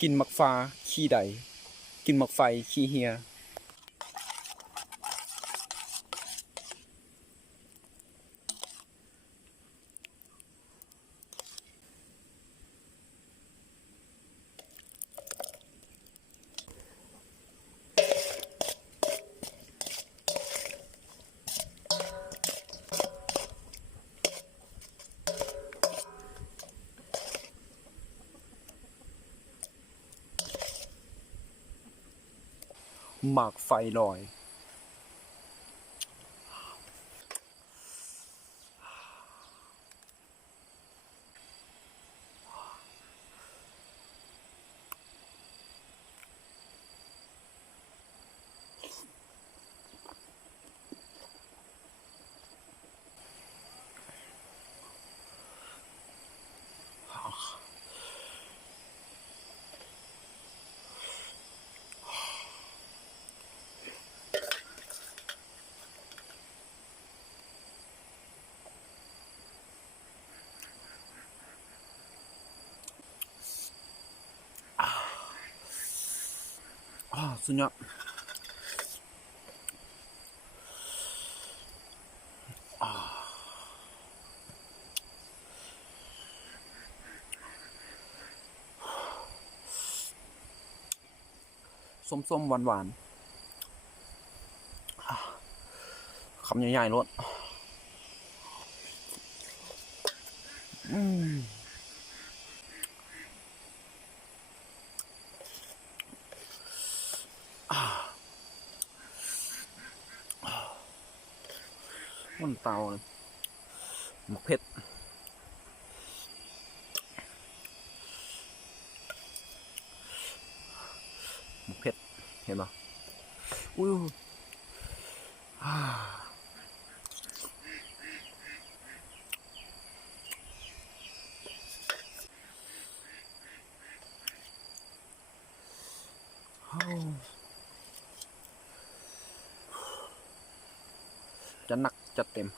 กินมักฟ้าขี้ใดกินมักไฟขี้เฮียหมากไฟลอยสุดยอดส้มๆหวานๆคำใหญ่ๆรสมันเตาหมกเผ็ดหมกเผ็ดเห็นปะอุ้ยจะหนักจะเต็ม